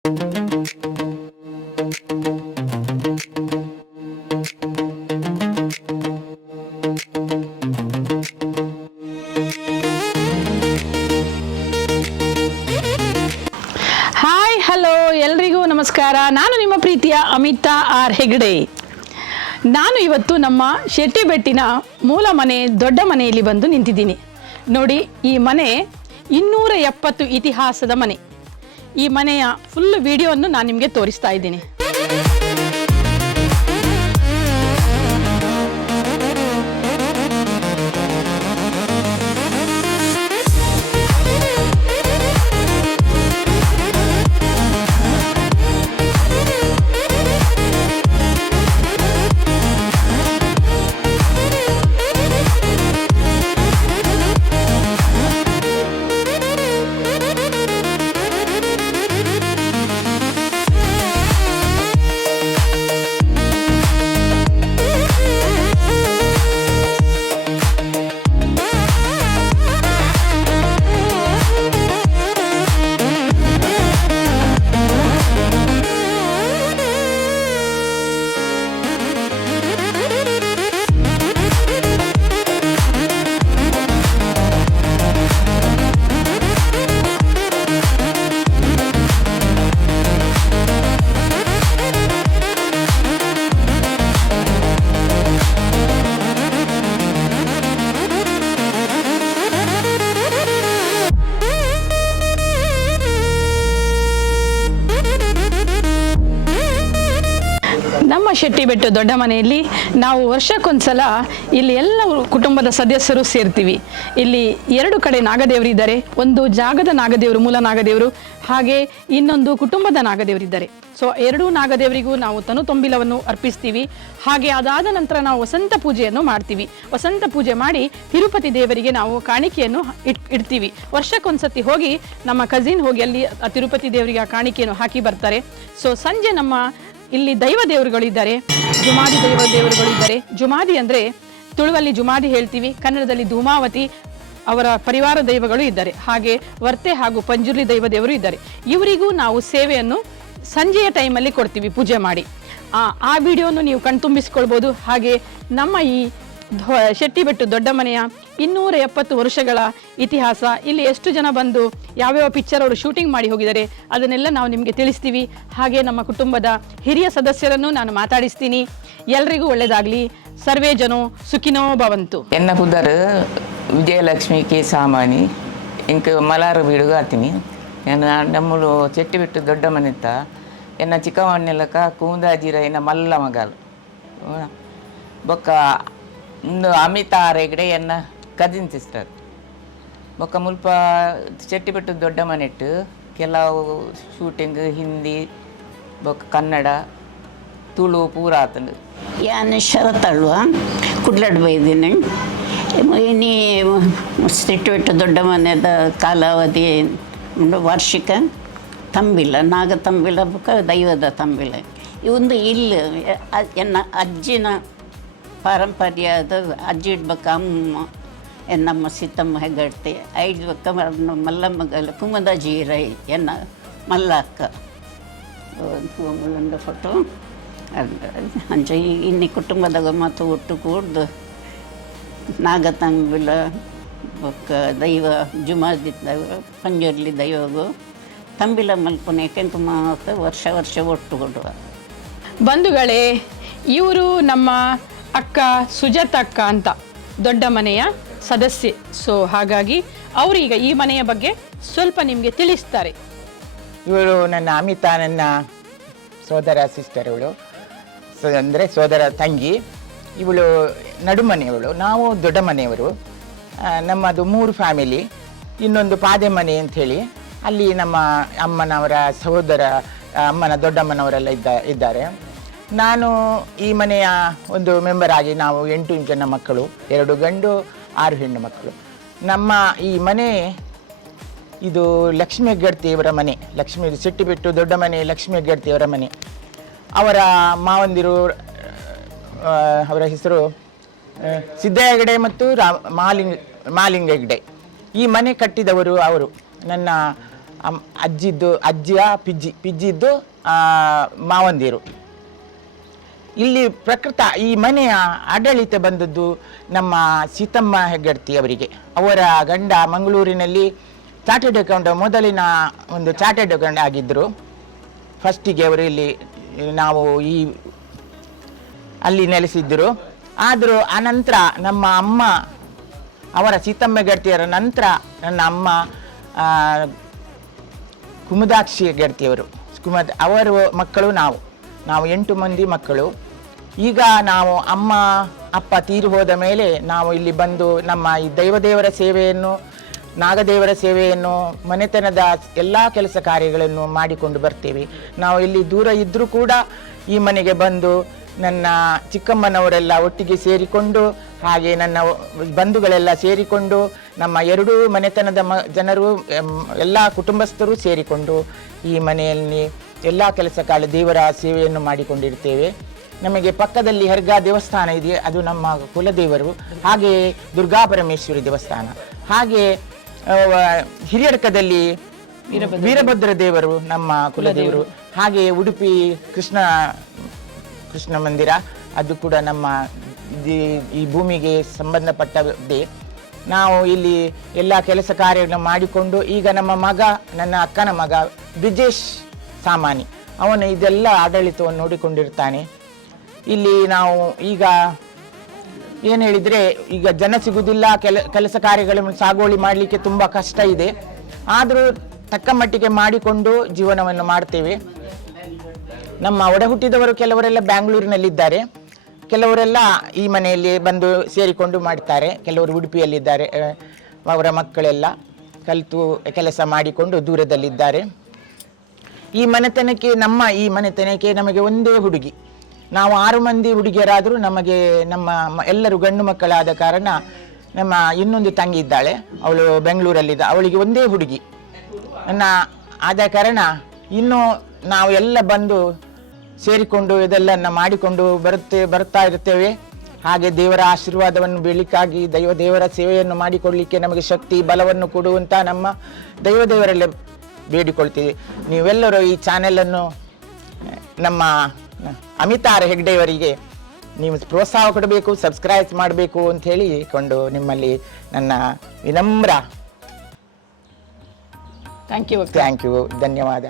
Hi hello ಎಲ್ರಿಗೂ ನಮಸ್ಕಾರ. ನಾನು ನಿಮ್ಮ ಪ್ರೀತಿಯ ಅಮಿತಾ ಆರ್ ಹೆಗ್ಡೆ. ನಾನು ಇವತ್ತು ನಮ್ಮ ಶೆಟ್ಟಿಬೆಟ್ಟಿನ ಮೂಲ ಮನೆ ದೊಡ್ಡ ಮನೆಯಲ್ಲಿ ಬಂದು ನಿಂತಿದ್ದೀನಿ. ನೋಡಿ, ಈ ಮನೆ 270 ಇತಿಹಾಸದ ಮನೆ. ಈ ಮನೆಯ ಫುಲ್ ವಿಡಿಯೋವನ್ನು ನಾನು ನಿಮಗೆ ತೋರಿಸ್ತಾ ಇದ್ದೀನಿ. ನಮ್ಮ ಶೆಟ್ಟಿಬೆಟ್ಟು ದೊಡ್ಡ ಮನೆಯಲ್ಲಿ ನಾವು ವರ್ಷಕ್ಕೊಂದ್ಸಲ ಇಲ್ಲಿ ಎಲ್ಲ ಕುಟುಂಬದ ಸದಸ್ಯರು ಸೇರ್ತೀವಿ. ಇಲ್ಲಿ 2 ಕಡೆ ನಾಗದೇವರಿದ್ದಾರೆ. ಒಂದು ಜಾಗದ ನಾಗದೇವರು, ಮೂಲ ನಾಗದೇವರು, ಹಾಗೆ ಇನ್ನೊಂದು ಕುಟುಂಬದ ನಾಗದೇವರಿದ್ದಾರೆ. ಸೊ 2 ನಾಗದೇವರಿಗೂ ನಾವು ತನುತೊಂಬಿಲವನ್ನು ಅರ್ಪಿಸ್ತೀವಿ. ಹಾಗೆ ಅದಾದ ನಂತರ ನಾವು ವಸಂತ ಪೂಜೆಯನ್ನು ಮಾಡ್ತೀವಿ. ವಸಂತ ಪೂಜೆ ಮಾಡಿ ತಿರುಪತಿ ದೇವರಿಗೆ ನಾವು ಕಾಣಿಕೆಯನ್ನು ಇಡ್ತೀವಿ. ವರ್ಷಕ್ಕೊಂದ್ಸತಿ ಹೋಗಿ ನಮ್ಮ ಕಸಿನ್ ಹೋಗಿ ಅಲ್ಲಿ ಆ ತಿರುಪತಿ ದೇವರಿಗೆ ಆ ಕಾಣಿಕೆಯನ್ನು ಹಾಕಿ ಬರ್ತಾರೆ. ಸೊ ಸಂಜೆ ನಮ್ಮ ಇಲ್ಲಿ ದೈವ ದೇವರುಗಳಿದ್ದಾರೆ, ಜುಮಾದಿ ದೈವ ದೇವರುಗಳಿದ್ದಾರೆ. ಜುಮಾದಿ ಅಂದರೆ ತುಳುವಲ್ಲಿ ಜುಮಾದಿ ಹೇಳ್ತೀವಿ, ಕನ್ನಡದಲ್ಲಿ ಧೂಮಾವತಿ ಅವರ ಪರಿವಾರ ದೈವಗಳು ಇದ್ದಾರೆ. ಹಾಗೆ ವರ್ತೆ ಹಾಗೂ ಪಂಜುರ್ಲಿ ದೈವ ದೇವರು ಇದ್ದಾರೆ. ಇವರಿಗೂ ನಾವು ಸೇವೆಯನ್ನು ಸಂಜೆಯ ಟೈಮಲ್ಲಿ ಕೊಡ್ತೀವಿ ಪೂಜೆ ಮಾಡಿ. ಆ ವಿಡಿಯೋನು ನೀವು ಕಣ್ತುಂಬಿಸ್ಕೊಳ್ಬೋದು. ಹಾಗೆ ನಮ್ಮ ಈ ಶೆಟ್ಟಿಬೆಟ್ಟು ದೊಡ್ಡ ಮನೆಯ 270 ವರ್ಷಗಳ ಇತಿಹಾಸ, ಇಲ್ಲಿ ಎಷ್ಟು ಜನ ಬಂದು ಯಾವ್ಯಾವ ಪಿಕ್ಚರ್ ಅವರು ಶೂಟಿಂಗ್ ಮಾಡಿ ಹೋಗಿದ್ದಾರೆ ಅದನ್ನೆಲ್ಲ ನಾವು ನಿಮಗೆ ತಿಳಿಸ್ತೀವಿ. ಹಾಗೆ ನಮ್ಮ ಕುಟುಂಬದ ಹಿರಿಯ ಸದಸ್ಯರನ್ನು ನಾನು ಮಾತಾಡಿಸ್ತೀನಿ. ಎಲ್ರಿಗೂ ಒಳ್ಳೆಯದಾಗಲಿ. ಸರ್ವೇ ಜನೋ ಸುಖಿನೋ ಭವಂತು. ಎನ್ನ ಕುದರ್ ವಿಜಯಲಕ್ಷ್ಮಿ ಕೆ ಸಾಮಾನಿ ಇಂಕ ಮಲಾರ ಬೀಡುಗ ಆತೀನಿ. ನಮ್ಮಳು ಶೆಟ್ಟಿಬೆಟ್ಟು ದೊಡ್ಡ ಮನೆತ್ತ ಎನ್ನ ಚಿಕ್ಕವಣ್ಣೆಲ್ಲಕ ಕೂಂದಾಜಿರ ಎನ್ನ ಮಲ್ಲ ಮಗಲು ಬೊಕ್ಕ ಒಂದು ಅಮಿತಾ ಹೆಗ್ಡೆ ಎನ್ನ ಕಜಿನ್ ಸಿಸ್ಟರ್. ಬೊಕ್ಕ ಮುಲ್ಪ ಶೆಟ್ಟಿಬೆಟ್ಟು ದೊಡ್ಡ ಮನೆಟ್ಟು ಕೆಲವು ಶೂಟಿಂಗ್ ಹಿಂದಿ ಬೊಕ್ಕ ಕನ್ನಡ ತುಳು ಪೂರ ಆತಂಡು. ಯಾನ್ ಶರತಳ್ವ ಕುಡ್ಲಡ್ ಬೈದಿನಿ. ಇನಿ ಶೆಟ್ಟಿಬೆಟ್ಟು ದೊಡ್ಡ ಮನೆದ ಕಾಲಾವಧಿ ವಾರ್ಷಿಕ ತಂಬಿಲ, ನಾಗ ತಂಬಿಲ ಬೊಕ್ಕ ದೈವದ ತಂಬಿಲ. ಇವೊಂದು ಇಲ್ಲಿ ಎನ್ನ ಅಜ್ಜಿನ ಪಾರಂಪರ್ಯದ ಅಜ್ಜಿ ಇಡ್ಬೇಕ ಅಮ್ಮ ಎನ್ನಮ್ಮ ಸೀತಮ್ಮ ಹೆಗ್ಗಡ್ತಿ ಐಡ್ಬೇಕ ಮಲ್ಲಮ್ಮಗಲ ಕುಮದ ಜೀರೈ ಎನ್ನ ಮಲ್ಲ ಅಕ್ಕ ಮುಲ್ಲಂಡ ಫೋಟೋ ಅಂಚ ಇನ್ನಿ ಕುಟುಂಬದಾಗ ಮತ್ತು ಒಟ್ಟು ಕೂಡ್ದು ನಾಗತಂಬಿಲ ಬೊಕ್ಕ ದೈವ ಜುಮಾದಿ ದೈವ ಪಂಜುರ್ಲಿ ದೈವಗು ತಂಬಿಲ ಮಲ್ಪನೆ ಕೆಂಪು ಮಾತು ವರ್ಷ ವರ್ಷ ಒಟ್ಟು ಕೊಡುವ ಬಂಧುಗಳೇ, ಇವರು ನಮ್ಮ ಅಕ್ಕ ಸುಜಾತ ಅಕ್ಕ ಅಂತ ದೊಡ್ಡ ಮನೆಯ ಸದಸ್ಯೆ. ಸೊ ಹಾಗಾಗಿ ಅವರೀಗ ಈ ಮನೆಯ ಬಗ್ಗೆ ಸ್ವಲ್ಪ ನಿಮಗೆ ತಿಳಿಸ್ತಾರೆ. ಇವಳು ನನ್ನ ಅಮಿತಾ, ನನ್ನ ಸೋದರ ಸಿಸ್ಟರ್. ಇವಳು ಅಂದರೆ ಸೋದರ ತಂಗಿ. ಇವಳು ನಡುಮನೆಯವಳು, ನಾವು ದೊಡ್ಡ ಮನೆಯವರು. ನಮ್ಮದು 3 ಫ್ಯಾಮಿಲಿ. ಇನ್ನೊಂದು ಪಾದೆ ಮನೆ ಅಂಥೇಳಿ, ಅಲ್ಲಿ ನಮ್ಮ ಅಮ್ಮನವರ ಸಹೋದರ, ಅಮ್ಮನ ದೊಡ್ಡಮ್ಮನವರೆಲ್ಲ ಇದ್ದಾರೆ. ನಾನು ಈ ಮನೆಯ ಒಂದು ಮೆಂಬರ್ ಆಗಿ ನಾವು 8 ಜನ ಮಕ್ಕಳು, 2 ಗಂಡು 6 ಹೆಣ್ಣು ಮಕ್ಕಳು. ನಮ್ಮ ಈ ಮನೆ ಇದು ಲಕ್ಷ್ಮೀ ಹೆಗ್ಗಡ್ತಿಯವರ ಮನೆ. ಶೆಟ್ಟಿಬೆಟ್ಟು ದೊಡ್ಡ ಮನೆ ಲಕ್ಷ್ಮೀ ಹೆಗ್ಗಡ್ತಿಯವರ ಮನೆ. ಅವರ ಮಾವಂದಿರು, ಅವರ ಹೆಸರು ಸಿದ್ದಯ್ಯ ಹೆಗ್ಡೆ ಮತ್ತು ಮಾಲಿಂಗ ಹೆಗ್ಡೆ. ಈ ಮನೆ ಕಟ್ಟಿದವರು ಅವರು. ನನ್ನ ಅಜ್ಜಿಯ ಪಿಜ್ಜಿದ್ದು ಮಾವಂದಿರು. ಇಲ್ಲಿ ಪ್ರಕೃತ ಈ ಮನೆಯ ಆಡಳಿತ ಬಂದದ್ದು ನಮ್ಮ ಸೀತಮ್ಮ ಹೆಗ್ಗಡ್ತಿ ಅವರಿಗೆ. ಅವರ ಗಂಡ ಮಂಗಳೂರಿನಲ್ಲಿ ಚಾರ್ಟೆಡ್ ಅಕೌಂಟ್, ಮೊದಲಿನ ಒಂದು ಚಾರ್ಟೆಡ್ ಅಕೌಂಟ್ ಆಗಿದ್ದರು. ಫಸ್ಟಿಗೆ ಅವರು ಇಲ್ಲಿ ನಾವು ಅಲ್ಲಿ ನೆಲೆಸಿದ್ದರು. ಆದರೂ ಆನಂತರ ನಮ್ಮ ಅಮ್ಮ, ಅವರ ಸೀತಮ್ಮ ಹೆಗ್ಗಡ್ತಿಯವರ ನಂತರ ನನ್ನ ಅಮ್ಮ ಕುಮುದಾಕ್ಷಿ ಹೆಗ್ಗಡ್ತಿಯವರು, ಅವರು ಮಕ್ಕಳು ನಾವು 8 ಮಂದಿ ಮಕ್ಕಳು. ಈಗ ನಾವು ಅಮ್ಮ ಅಪ್ಪ ತೀರಿ ಹೋದ ಮೇಲೆ ನಾವು ಇಲ್ಲಿ ಬಂದು ನಮ್ಮ ಈ ದೈವದೇವರ ಸೇವೆಯನ್ನು, ನಾಗದೇವರ ಸೇವೆಯನ್ನು, ಮನೆತನದ ಎಲ್ಲ ಕೆಲಸ ಕಾರ್ಯಗಳನ್ನು ಮಾಡಿಕೊಂಡು ಬರ್ತೇವೆ. ನಾವು ಇಲ್ಲಿ ದೂರ ಇದ್ದರೂ ಕೂಡ ಈ ಮನೆಗೆ ಬಂದು ನನ್ನ ಚಿಕ್ಕಮ್ಮನವರೆಲ್ಲ ಒಟ್ಟಿಗೆ ಸೇರಿಕೊಂಡು, ಹಾಗೆ ನನ್ನ ಬಂಧುಗಳೆಲ್ಲ ಸೇರಿಕೊಂಡು, ನಮ್ಮ ಎರಡೂ ಮನೆತನದ ಜನರು ಎಲ್ಲ ಕುಟುಂಬಸ್ಥರು ಸೇರಿಕೊಂಡು ಈ ಮನೆಯಲ್ಲಿ ಎಲ್ಲ ಕೆಲಸ ದೇವರ ಸೇವೆಯನ್ನು ಮಾಡಿಕೊಂಡಿರ್ತೇವೆ. ನಮಗೆ ಪಕ್ಕದಲ್ಲಿ ಹೆರ್ಗಾ ದೇವಸ್ಥಾನ ಇದೆ, ಅದು ನಮ್ಮ ಕುಲದೇವರು. ಹಾಗೆ ದುರ್ಗಾ ಪರಮೇಶ್ವರಿ ದೇವಸ್ಥಾನ, ಹಾಗೆ ಹಿರಿಯಡ್ಕದಲ್ಲಿ ವೀರಭದ್ರ ದೇವರು ನಮ್ಮ ಕುಲದೇವರು. ಹಾಗೆ ಉಡುಪಿ ಕೃಷ್ಣ ಮಂದಿರ, ಅದು ಕೂಡ ನಮ್ಮ ಈ ಭೂಮಿಗೆ ಸಂಬಂಧಪಟ್ಟದ್ದೇ. ನಾವು ಇಲ್ಲಿ ಎಲ್ಲ ಕೆಲಸ ಕಾರ್ಯಗಳನ್ನು ಮಾಡಿಕೊಂಡು, ಈಗ ನಮ್ಮ ಮಗ, ನನ್ನ ಅಕ್ಕನ ಮಗ ಬ್ರಿಜೇಶ್ ಸಾಮಾನಿ, ಅವನು ಇದೆಲ್ಲ ಆಡಳಿತವನ್ನು ನೋಡಿಕೊಂಡಿರ್ತಾನೆ. ಇಲ್ಲಿ ನಾವು ಈಗ ಏನು ಹೇಳಿದರೆ, ಈಗ ಜನ ಸಿಗುವುದಿಲ್ಲ, ಕೆಲಸ ಕಾರ್ಯಗಳನ್ನು ಸಾಗುವಳಿ ಮಾಡಲಿಕ್ಕೆ ತುಂಬ ಕಷ್ಟ ಇದೆ. ಆದರೂ ತಕ್ಕ ಮಟ್ಟಿಗೆ ಮಾಡಿಕೊಂಡು ಜೀವನವನ್ನು ಮಾಡ್ತೇವೆ. ನಮ್ಮ ಒಡ ಹುಟ್ಟಿದವರು ಕೆಲವರೆಲ್ಲ ಬ್ಯಾಂಗ್ಳೂರಿನಲ್ಲಿದ್ದಾರೆ, ಕೆಲವರೆಲ್ಲ ಈ ಮನೆಯಲ್ಲಿ ಬಂದು ಸೇರಿಕೊಂಡು ಮಾಡ್ತಾರೆ. ಕೆಲವರು ಉಡುಪಿಯಲ್ಲಿದ್ದಾರೆ, ಅವರ ಮಕ್ಕಳೆಲ್ಲ ಕಲಿತು ಕೆಲಸ ಮಾಡಿಕೊಂಡು ದೂರದಲ್ಲಿದ್ದಾರೆ. ಈ ಮನೆತನಕ್ಕೆ ನಮಗೆ ಒಂದೇ ಹುಡುಗಿ. ನಾವು 6 ಮಂದಿ ಹುಡುಗಿಯರಾದರೂ ನಮಗೆ ಎಲ್ಲರೂ ಗಂಡು ಮಕ್ಕಳಾದ ಕಾರಣ ನಮ್ಮ ಇನ್ನೊಂದು ತಂಗಿ ಇದ್ದಾಳೆ, ಅವಳು ಬೆಂಗಳೂರಲ್ಲಿದ್ದ, ಅವಳಿಗೆ ಒಂದೇ ಹುಡುಗಿ ಆದ ಕಾರಣ ಇನ್ನು ನಾವು ಎಲ್ಲ ಬಂದು ಸೇರಿಕೊಂಡು ಇದೆಲ್ಲ ಮಾಡಿಕೊಂಡು ಬರ್ತಾ ಇರ್ತೇವೆ. ಹಾಗೆ ದೇವರ ಆಶೀರ್ವಾದವನ್ನು ಬೀಳಲಿಕ್ಕಾಗಿ ದೇವರ ಸೇವೆಯನ್ನು ಮಾಡಿಕೊಳ್ಳಲಿಕ್ಕೆ ನಮಗೆ ಶಕ್ತಿ ಬಲವನ್ನು ಕೊಡುವಂಥ ನಮ್ಮ ದೇವರಲ್ಲೇ ಬೇಡಿಕೊಳ್ತೀವಿ. ನೀವೆಲ್ಲರೂ ಈ ಚಾನೆಲನ್ನು ನಮ್ಮ ಅಮಿತಾರ್ ಹೆಗ್ಡೆಯವರಿಗೆ ನೀವು ಪ್ರೋತ್ಸಾಹ ಕೊಡಬೇಕು, ಸಬ್ಸ್ಕ್ರೈಬ್ ಮಾಡಬೇಕು ಅಂತ ಹೇಳಿಕೊಂಡು ನಿಮ್ಮಲ್ಲಿ ನನ್ನ ವಿನಮ್ರ ಥ್ಯಾಂಕ್ ಯು, ಧನ್ಯವಾದ.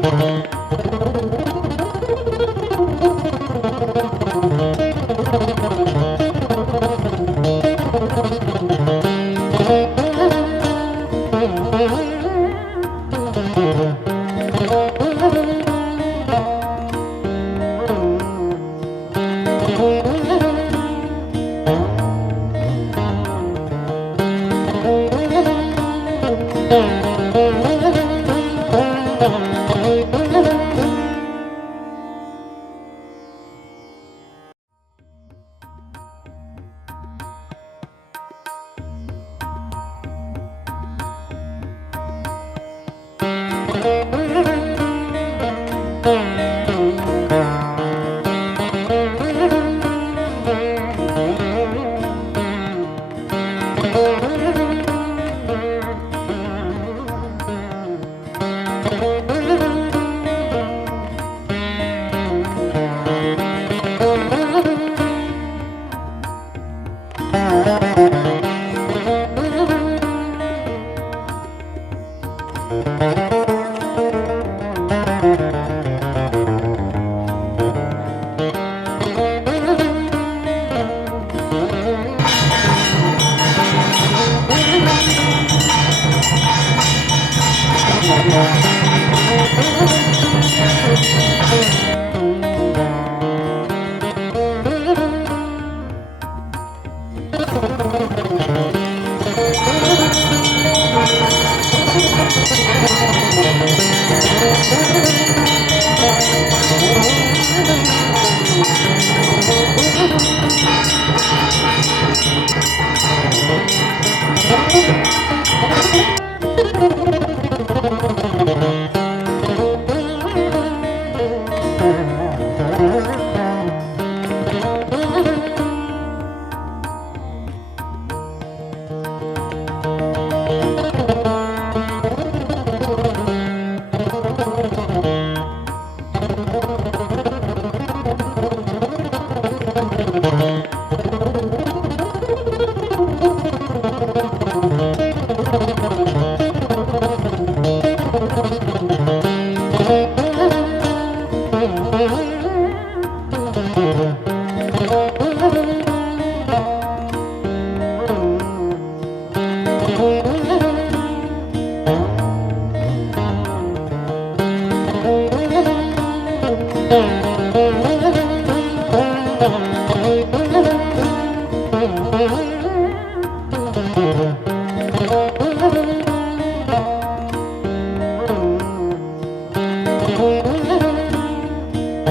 Thank you.